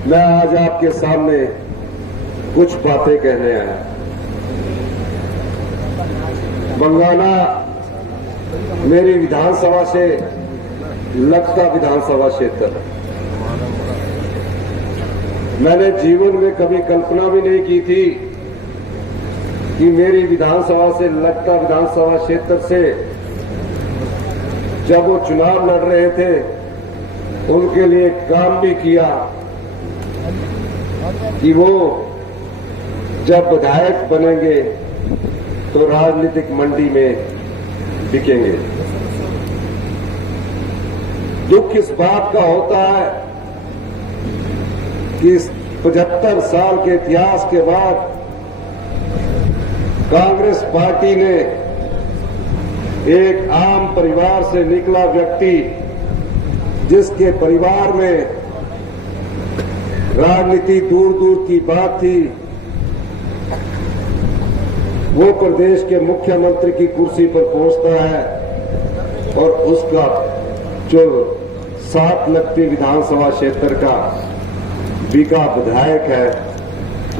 मैं आज आपके सामने कुछ बातें कहने आया। बंगाना मेरी विधानसभा से लगता विधानसभा क्षेत्र। मैंने जीवन में कभी कल्पना भी नहीं की थी कि मेरी विधानसभा से लगता विधानसभा क्षेत्र से जब वो चुनाव लड़ रहे थे उनके लिए काम भी किया कि वो जब विधायक बनेंगे तो राजनीतिक मंडी में बिकेंगे। दुख इस बात का होता है कि इस 75 साल के इतिहास के बाद कांग्रेस पार्टी ने एक आम परिवार से निकला व्यक्ति, जिसके परिवार में राजनीति दूर दूर की बात थी, वो प्रदेश के मुख्यमंत्री की कुर्सी पर पहुंचता है और उसका जो 7 लगती विधानसभा क्षेत्र का बिका विधायक है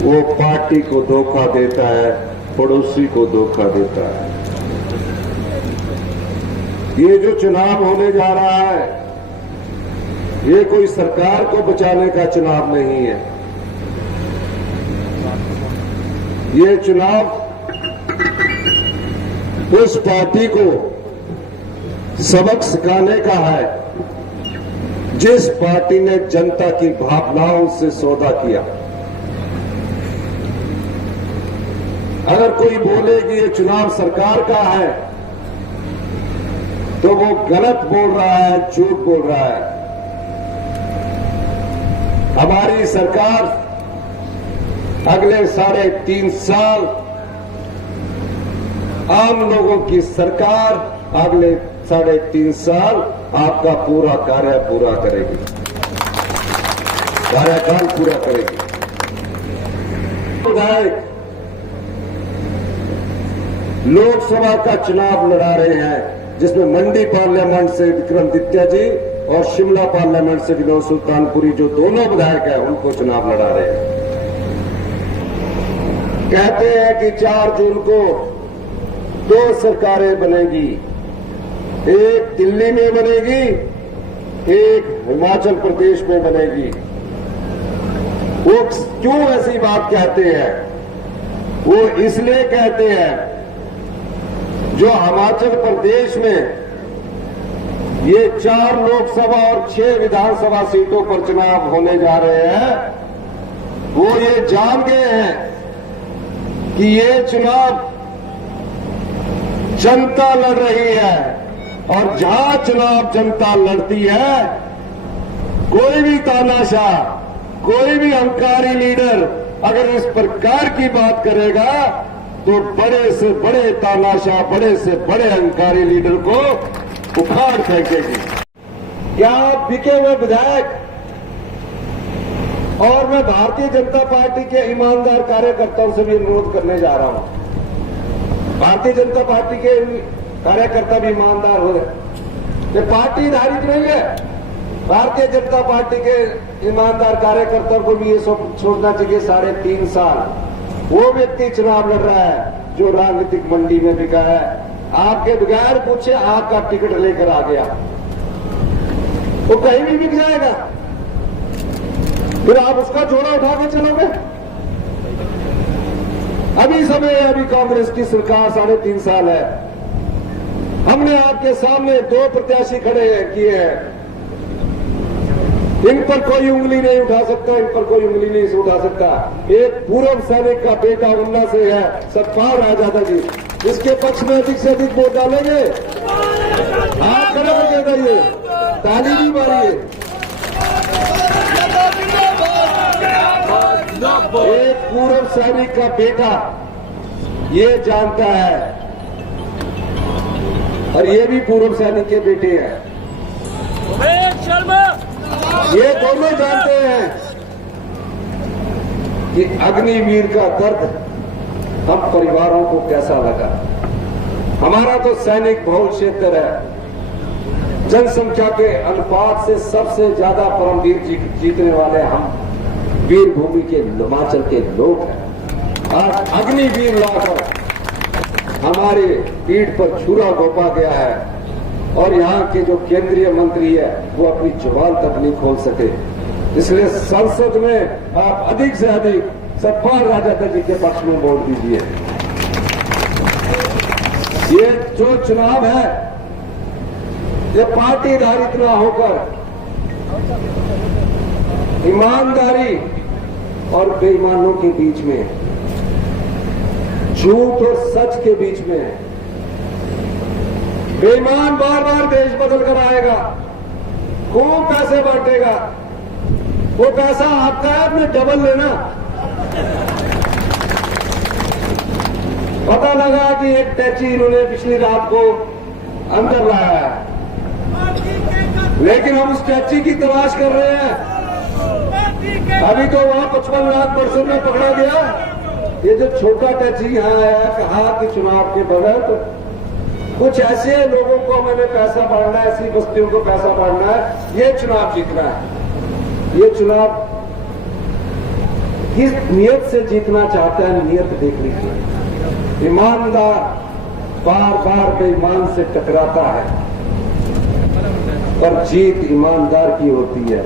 वो पार्टी को धोखा देता है, पड़ोसी को धोखा देता है। ये जो चुनाव होने जा रहा है ये कोई सरकार को बचाने का चुनाव नहीं है। ये चुनाव उस पार्टी को सबक सिखाने का है जिस पार्टी ने जनता की भावनाओं से सौदा किया। अगर कोई बोले कि ये चुनाव सरकार का है तो वो गलत बोल रहा है, झूठ बोल रहा है। हमारी सरकार अगले 3.5 साल, आम लोगों की सरकार अगले 3.5 साल आपका पूरा कार्य पूरा करेगी, कार्यकाल पूरा करेगी। विधायक लोकसभा का चुनाव लड़ा रहे हैं जिसमें मंडी पार्लियामेंट से विक्रमादित्य जी और शिमला पार्लियामेंट से विनोद सुल्तानपुरी जो दोनों विधायक हैं उनको चुनाव लड़ा रहे हैं। कहते हैं कि 4 जून को 2 सरकारें बनेगी, एक दिल्ली में बनेगी, एक हिमाचल प्रदेश में बनेगी। वो क्यों ऐसी बात कहते हैं? वो इसलिए कहते हैं जो हिमाचल प्रदेश में ये 4 लोकसभा और 6 विधानसभा सीटों पर चुनाव होने जा रहे हैं, वो ये जान गए हैं कि ये चुनाव जनता लड़ रही है और जहां चुनाव जनता लड़ती है कोई भी तानाशाह, कोई भी अहंकारी लीडर अगर इस प्रकार की बात करेगा तो बड़े से बड़े तानाशाह, बड़े से बड़े अहंकारी लीडर को उखाड़ फेंकेगी। क्या बिके हुए विधायक? और मैं भारतीय जनता पार्टी के ईमानदार कार्यकर्ताओं से भी अनुरोध करने जा रहा हूं। भारतीय जनता पार्टी के कार्यकर्ता भी ईमानदार हो रहे। ये पार्टी धारित नहीं है। भारतीय जनता पार्टी के ईमानदार कार्यकर्ताओं को भी ये सोचना चाहिए 3.5 साल वो व्यक्ति चुनाव लड़ रहा है जो राजनीतिक मंडी में बिका है। आपके बगैर पूछे आपका टिकट लेकर आ गया, वो कहीं भी बिक जाएगा, फिर आप उसका जोड़ा उठा के चलोगे। अभी समय है, अभी कांग्रेस की सरकार 3.5 साल है। हमने आपके सामने 2 प्रत्याशी खड़े किए हैं, इन पर कोई उंगली नहीं उठा सकता, इन पर कोई उंगली नहीं उठा सकता। एक पूर्व सैनिक का बेटा उन्ना से है सतपाल रायजादा जी, इसके पक्ष में अधिक से अधिक वोट डालेंगे। हाथ खड़ा करके बताइए, ताली भी मारिए। एक पूर्व सैनिक का बेटा ये जानता है और ये भी पूर्व सैनिक के बेटे हैं, ये दोनों जानते हैं कि अग्निवीर का दर्द हम परिवारों को कैसा लगा। हमारा तो सैनिक बहुल क्षेत्र है, जनसंख्या के अनुपात से सबसे ज्यादा परमवीर जीतने वाले हम वीर भूमि के हिमाचल के लोग हैं। आज अग्निवीर लाकर हमारे पीठ पर छुरा घोंपा गया है और यहाँ के जो केंद्रीय मंत्री है वो अपनी जुबान तक नहीं खोल सके। इसलिए संसद में आप अधिक से अधिक सतपाल राजद जी के पक्ष में वोट दीजिए। ये जो चुनाव है ये पार्टी आधारित ना होकर ईमानदारी और बेईमानों के बीच में, झूठ और सच के बीच में है। बेईमान बार बार देश बदल कर आएगा, खूब पैसे बांटेगा, वो पैसा आपका है, आपने डबल लेना। पता लगा कि एक टैक्सी इन्होंने पिछली रात को अंदर लाया है, लेकिन हम उस टैक्सी की तलाश कर रहे हैं। अभी तो वहां 55 लाख पर्सन में पकड़ा गया। ये जो छोटा टैक्सी यहाँ आया, कहा कि चुनाव के बगैर तो कुछ ऐसे लोगों को मैंने पैसा बांटना है, ऐसी बस्तियों को पैसा बांटना है, ये चुनाव जीतना है। ये चुनाव किस नियत से जीतना चाहता है, नियत देख लीजिए। ईमानदार बार बार बेईमान से टकराता है, पर जीत ईमानदार की होती है।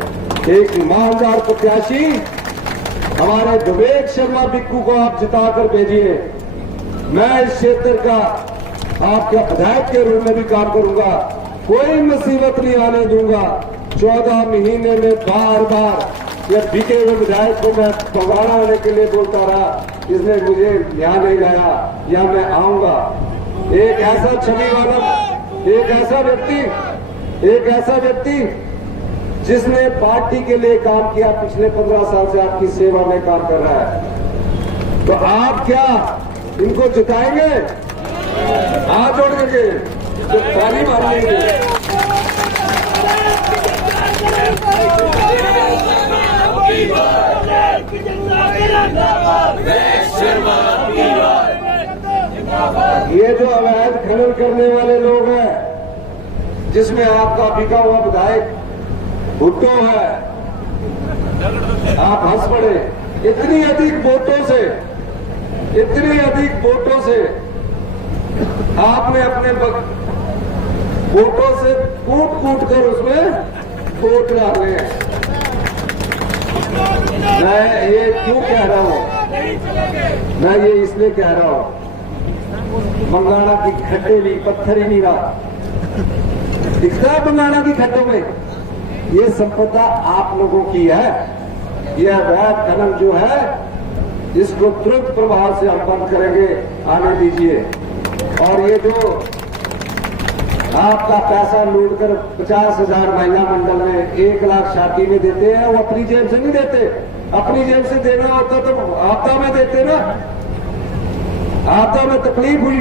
एक ईमानदार प्रत्याशी हमारे विवेक शर्मा बिक्कू को आप जिताकर भेजिए। मैं इस क्षेत्र का आपके विधायक के रूप में भी काम करूंगा, कोई मुसीबत नहीं आने दूंगा। 14 महीने में बार बार ये बिके हुए विधायक को मैं भगवाना होने के लिए बोलता रहा, इसने मुझे यहाँ नहीं लाया, यहाँ मैं आऊंगा। एक ऐसा छवि वाला, एक ऐसा व्यक्ति जिसने पार्टी के लिए काम किया, पिछले 15 साल से आपकी सेवा में काम कर रहा है, तो आप क्या इनको जिताएंगे? हाथ जोड़ करके तो ताली मारेंगे। ये जो अवैध खनन करने वाले लोग हैं, जिसमें आपका बिका हुआ विधायक भुट्टो है, आप हंस पड़े। इतनी अधिक वोटों से आपने अपने वोटों से कूट कर उसमें वोट डाले हैं। मैं ये क्यों कह रहा हूं? मैं ये इसलिए कह रहा हूं, बंगाणा की खड्डे भी पत्थर ही नहीं रहा, दिखता है बंगाणा की खड्डों में। ये संपदा आप लोगों की है। यह अवैध खनन जो है, इसको तुरंत प्रभाव से हम बंद करेंगे, आने दीजिए। और ये जो आपका पैसा लूट कर 50,000 महिला मंडल में 1 लाख शादी में देते हैं, वो अपनी जेब से नहीं देते। अपनी जेब से देना होता तो आपदा में देते ना। आपदा में तकलीफ हुई,